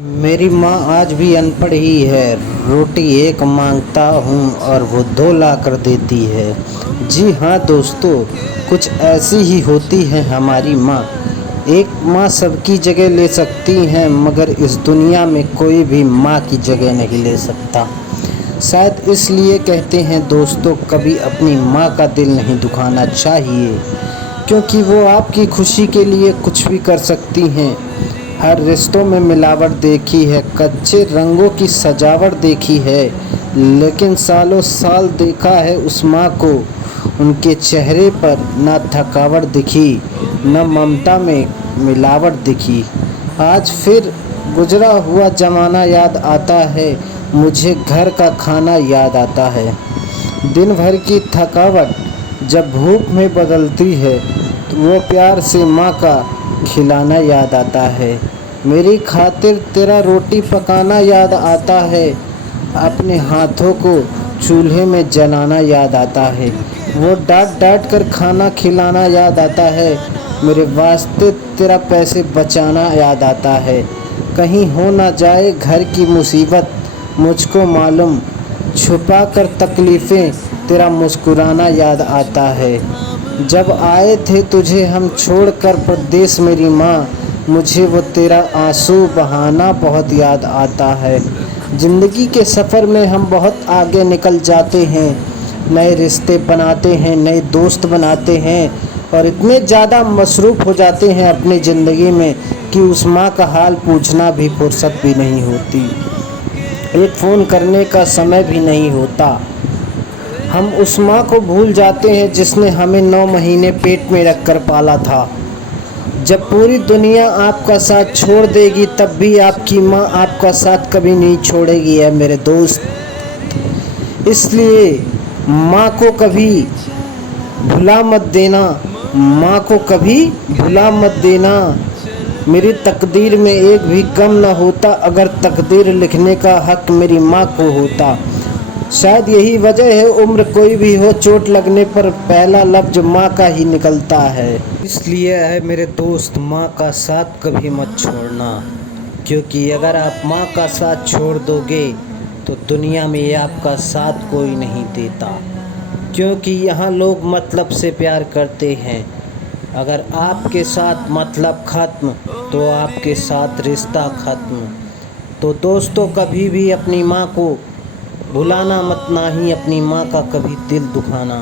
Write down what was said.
मेरी माँ आज भी अनपढ़ ही है। रोटी एक मांगता हूँ और वो दो ला कर देती है। जी हाँ दोस्तों, कुछ ऐसी ही होती है हमारी माँ। एक माँ सबकी जगह ले सकती हैं, मगर इस दुनिया में कोई भी माँ की जगह नहीं ले सकता। शायद इसलिए कहते हैं दोस्तों, कभी अपनी माँ का दिल नहीं दुखाना चाहिए, क्योंकि वो आपकी खुशी के लिए कुछ भी कर सकती हैं। हर रिश्तों में मिलावट देखी है, कच्चे रंगों की सजावट देखी है, लेकिन सालों साल देखा है उस माँ को। उनके चेहरे पर न थकावट दिखी, न ममता में मिलावट दिखी। आज फिर गुजरा हुआ ज़माना याद आता है, मुझे घर का खाना याद आता है। दिन भर की थकावट जब भूख में बदलती है, तो वो प्यार से माँ का खिलाना याद आता है। मेरी खातिर तेरा रोटी पकाना याद आता है, अपने हाथों को चूल्हे में जलाना याद आता है। वो डांट डांट कर खाना खिलाना याद आता है, मेरे वास्ते तेरा पैसे बचाना याद आता है। कहीं हो ना जाए घर की मुसीबत, मुझको मालूम, छुपा कर तकलीफ़ें तेरा मुस्कुराना याद आता है। जब आए थे तुझे हम छोड़कर परदेस मेरी माँ, मुझे वो तेरा आंसू बहाना बहुत याद आता है। ज़िंदगी के सफ़र में हम बहुत आगे निकल जाते हैं, नए रिश्ते बनाते हैं, नए दोस्त बनाते हैं, और इतने ज़्यादा मसरूफ़ हो जाते हैं अपनी ज़िंदगी में कि उस माँ का हाल पूछना भी फुर्सत भी नहीं होती, एक फ़ोन करने का समय भी नहीं होता। हम उस माँ को भूल जाते हैं जिसने हमें 9 महीने पेट में रखकर पाला था। जब पूरी दुनिया आपका साथ छोड़ देगी, तब भी आपकी माँ आपका साथ कभी नहीं छोड़ेगी है मेरे दोस्त। इसलिए माँ को कभी भुला मत देना, माँ को कभी भुला मत देना। मेरी तकदीर में एक भी गम न होता, अगर तकदीर लिखने का हक मेरी माँ को होता। शायद यही वजह है, उम्र कोई भी हो, चोट लगने पर पहला लफ्ज माँ का ही निकलता है। इसलिए है मेरे दोस्त, माँ का साथ कभी मत छोड़ना, क्योंकि अगर आप माँ का साथ छोड़ दोगे तो दुनिया में आपका साथ कोई नहीं देता। क्योंकि यहाँ लोग मतलब से प्यार करते हैं। अगर आपके साथ मतलब ख़त्म, तो आपके साथ रिश्ता ख़त्म। तो दोस्तों, कभी भी अपनी माँ को भुलाना मत, ना ही अपनी माँ का कभी दिल दुखाना।